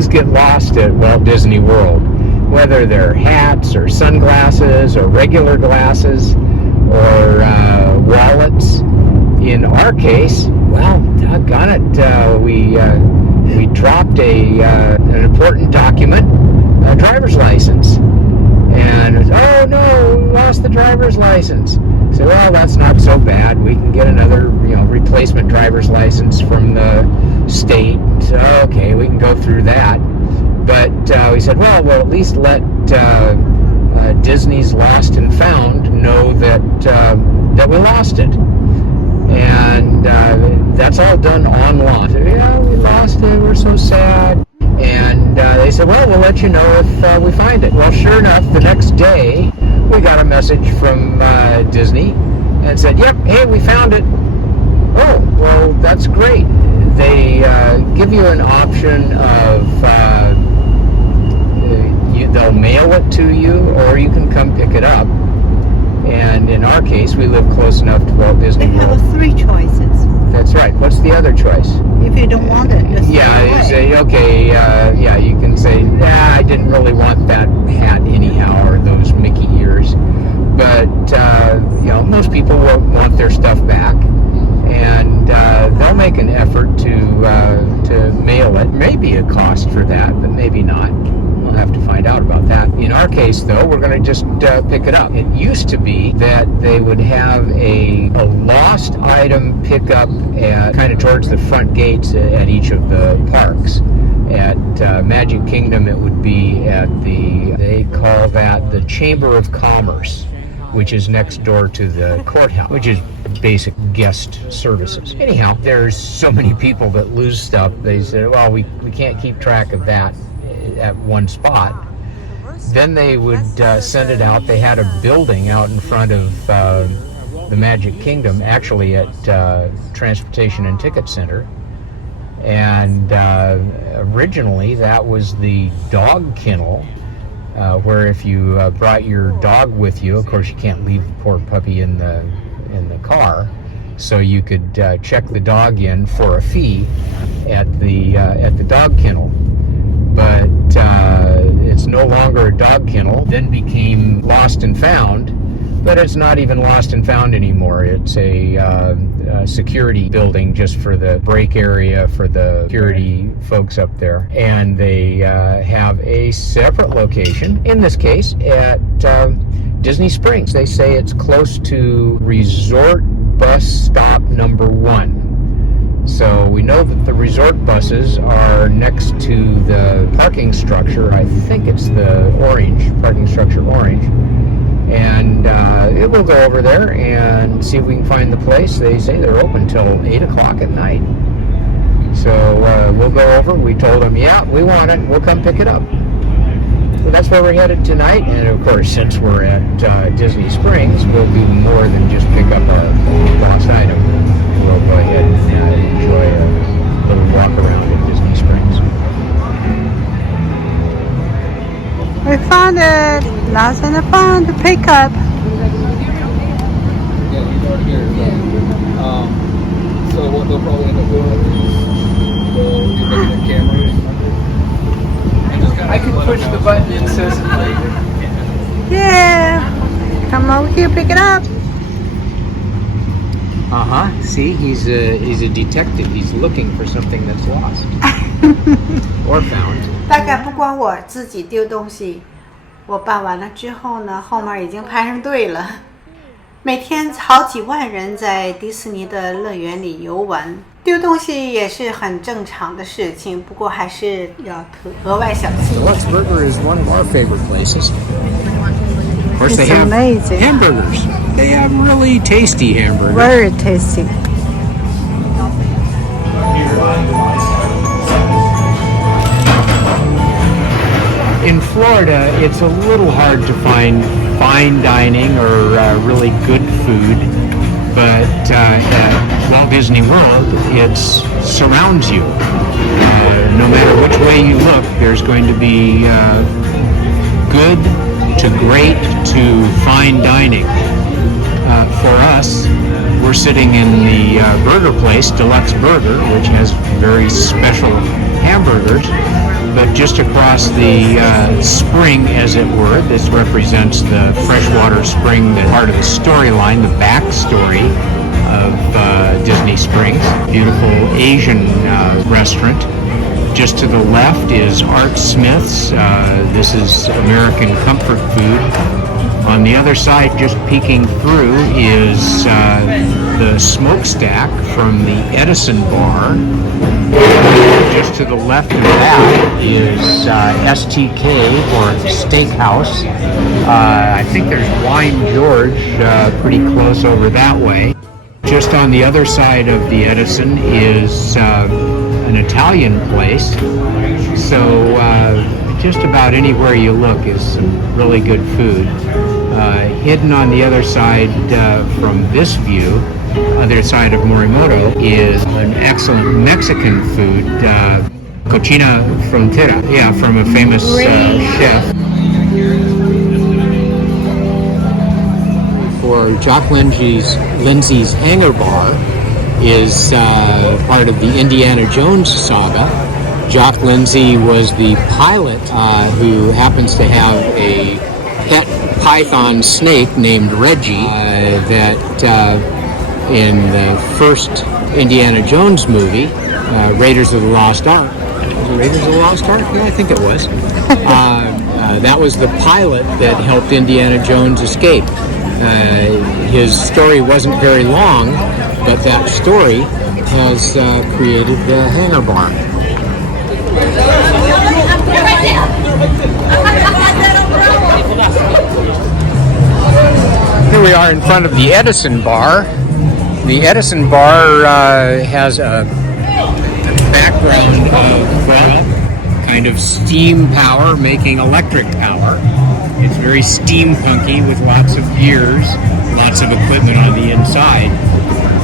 things get lost at Walt Disney World, whether they're hats or sunglasses or regular glasses or wallets. In our case, well, doggone it, we dropped an important document, a driver's license. And it was, oh no, we lost the driver's license. So, well, that's not so bad. We can get another, replacement driver's license from the state. So, okay, we can go through that. But we said, well, we'll at least let Disney's Lost and Found know that we lost it. And that's all done online. So, yeah, we lost it. We're so sad. And they said, well, we'll let you know if we find it. Well, sure enough, the next day, we got a message from Disney and said, yep, hey, we found it. Oh, well, that's great. They give you an option of they'll mail it to you, or you can come pick it up. And in our case, we live close enough to Walt Disney World. They have 3 choices. That's right. What's the other choice? If you don't want it, just yeah, you say, okay, you can say, nah, I didn't really want that hat anyhow, or those Mickey ears. But, most people will want their stuff back. And they'll make an effort to mail it. Maybe a cost for that, but maybe not. We'll have to find out about that. In our case, though, we're going to just pick it up. It used to be that they would have a lost item pickup kind of towards the front gates at each of the parks. At Magic Kingdom, it would be at they call that the Chamber of Commerce, which is next door to the courthouse, which is basic guest services. Anyhow, there's so many people that lose stuff. They say, well, we can't keep track of that at one spot. Then they would send it out. They had a building out in front of the Magic Kingdom, actually at Transportation and Ticket Center. And originally that was the dog kennel, where if you brought your dog with you, of course you can't leave the poor puppy in the car, so you could check the dog in for a fee at the dog kennel. But it's no longer a dog kennel. Then became Lost and Found, but it's not even Lost and Found anymore. It's a security building just for the break area for the security folks up there. And they have a separate location, in this case, at Disney Springs. They say it's close to Resort Bus Stop number 1. So we know that the resort buses are next to the parking structure. I think it's the parking structure orange. And it will go over there and see if we can find the place. They say they're open till 8 o'clock at night. So we'll go over. We told them, yeah, we want it. We'll come pick it up. So that's where we're headed tonight. And of course, since we're at Disney Springs, we'll do more than just pick up a lost item. We'll go ahead and enjoy a little walk around at Disney Springs. We found it. Lost and found to pick up. Yeah, he's already here. So what they'll probably end up doing is they'll be making a camera. I can push the button incessantly. Yeah. Come over here, pick it up. See, he's a detective. He's looking for something that's lost or found. 大概不光我自己丢东西，我办完了之后呢，后面已经排上队了。每天好几万人在迪士尼的乐园里游玩，丢东西也是很正常的事情，不过还是要额外小心。Deluxe Burger is one of our favorite places. Of course, they have amazing. hamburgers. They have really tasty hamburgers. Very tasty. In Florida, it's a little hard to find fine dining or really good food, but at Walt Disney World, it surrounds you. No matter which way you look, there's going to be good to great to fine dining. For us, we're we're sitting in the burger place, Deluxe Burger, which has very special hamburgers. But just across the spring, as it were, this represents the freshwater spring, that part of the storyline, the backstory of Disney Springs. Beautiful Asian restaurant. Just to the left is Art Smith's. This is American comfort food. On the other side, just peeking through, is the smokestack from the Edison Bar. Just to the left of that is STK, or Steakhouse. I think there's Wine George pretty close over that way. Just on the other side of the Edison is an Italian place. So just about anywhere you look is some really good food. Hidden on the other side from this view, other side of Morimoto, is an excellent Mexican food, Cocina Frontera, yeah, from a famous chef. For Jock Lindsay's Hangar Bar is part of the Indiana Jones saga. Jock Lindsay was the pilot who happens to have a pet python snake named Reggie that in the first Indiana Jones movie, Raiders of the Lost Ark. Raiders of the Lost Ark? Yeah, I think it was. That was the pilot that helped Indiana Jones escape. His story wasn't very long, but that story has created the Hangar Bar. Here we are in front of the Edison Bar. The Edison Bar has a background of, well, kind of steam power making electric power. It's very steampunky with lots of gears, lots of equipment on the inside.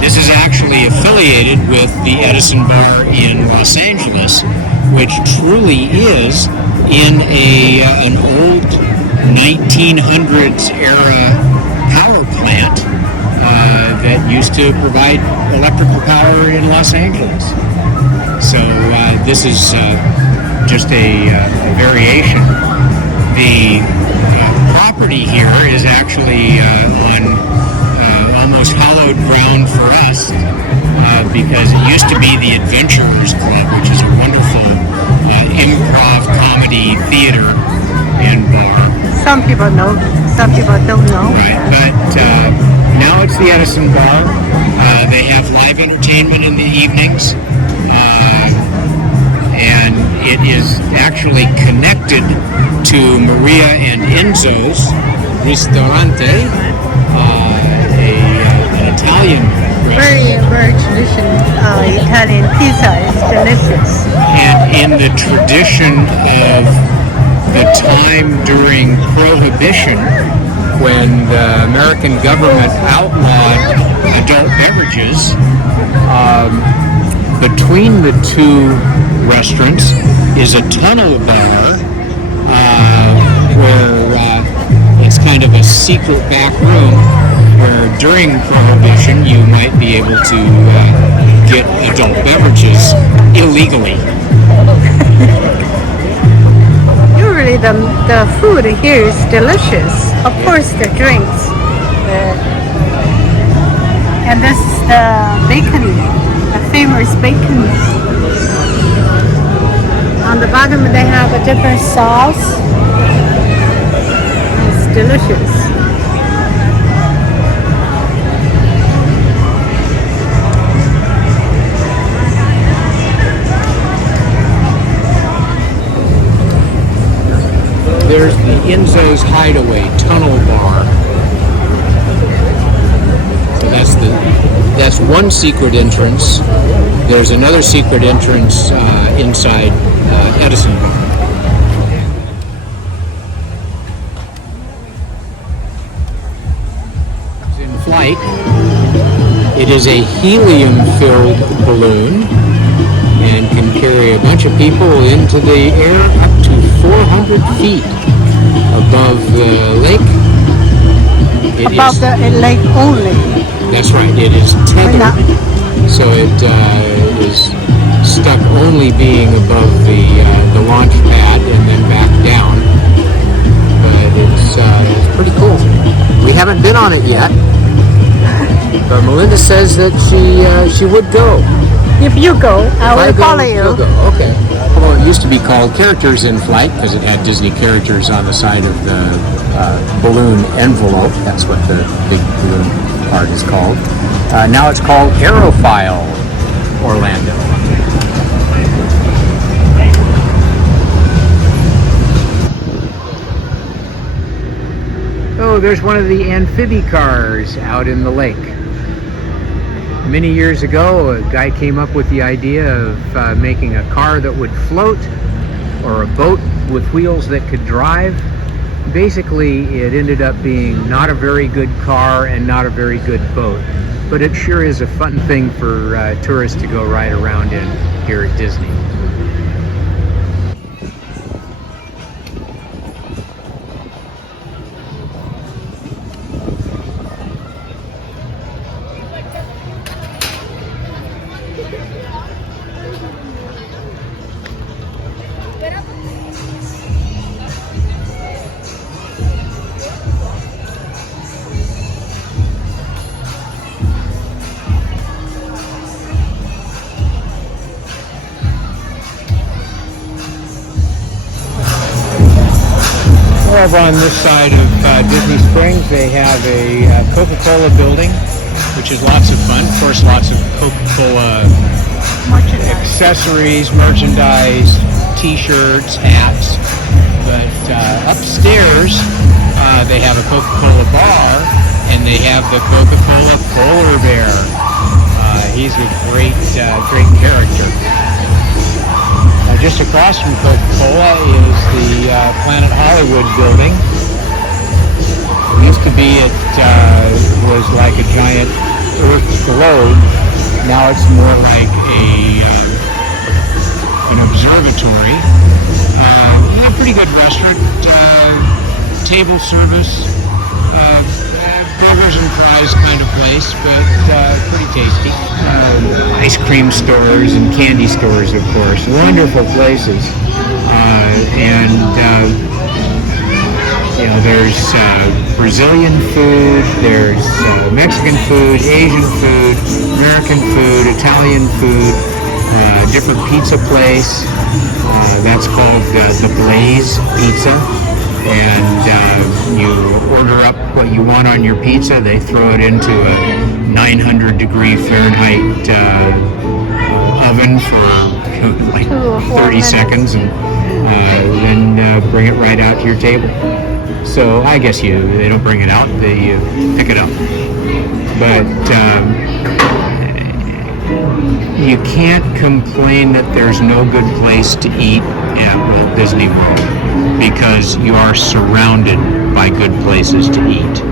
This is actually affiliated with the Edison Bar in Los Angeles, which truly is in an old 1900s era power plant that used to provide electrical power in Los Angeles. So this is just a variation. The property here is actually on almost hallowed ground for us because it used to be the Adventurers Club, which is a wonderful improv comedy theater and bar. Some people know, some people don't know. Right, but now it's the Edison Bar. They have live entertainment in the evenings, and it is actually connected to Maria and Enzo's Ristorante, an Italian restaurant. Very traditional Italian pizza is delicious. And in the tradition of the time during Prohibition, when the American government outlawed adult beverages, between the two restaurants is a tunnel bar where it's kind of a secret back room where during Prohibition you might be able to get adult beverages illegally. Usually the food here is delicious. Of course the drinks. And this is the bacon, the famous bacon. On the bottom they have a different sauce. It's delicious. There's the Enzo's Hideaway Tunnel Bar. So that's one secret entrance. There's another secret entrance inside Edison Bar. It's in flight. It is a helium-filled balloon and can carry a bunch of people into the air up to 400 feet above the lake. Above the lake only. That's right. It is tethered, Not- so it is stuck only being above the launch pad and then back down. But it's pretty cool. We haven't been on it yet, but Melinda says that she would go. If you go, I If will go, follow you'll you. go. Okay. Although it used to be called Characters in Flight because it had Disney characters on the side of the balloon envelope. That's what the big balloon part is called. Now it's called Aerophile Orlando. Oh, there's one of the amphibie cars out in the lake. Many years ago, a guy came up with the idea of making a car that would float or a boat with wheels that could drive. Basically, it ended up being not a very good car and not a very good boat, but it sure is a fun thing for tourists to go ride around in here at Disney. Over on this side of Disney Springs, they have a Coca-Cola building, which is lots of fun. Of course, lots of Coca-Cola accessories, merchandise, T-shirts, hats. But upstairs, they have a Coca-Cola bar, and they have the Coca-Cola polar bear. He's a great character. Just across from Coca-Cola is the Planet Hollywood building. It used to be it was like a giant Earth globe. Now it's more like an observatory. A pretty good restaurant, table service, burgers and fries kind of place, but pretty tasty. Ice cream stores and candy stores, of course. Wonderful places. There's Brazilian food, there's Mexican food, Asian food, American food, Italian food, different pizza place. That's called the Blaze Pizza. And you order up what you want on your pizza. They throw it into a 900 degree Fahrenheit oven for like 30 seconds and then bring it right out to your table. So I guess they don't bring it out, they pick it up. But you can't complain that there's no good place to eat at Walt Disney World, because you are surrounded by good places to eat.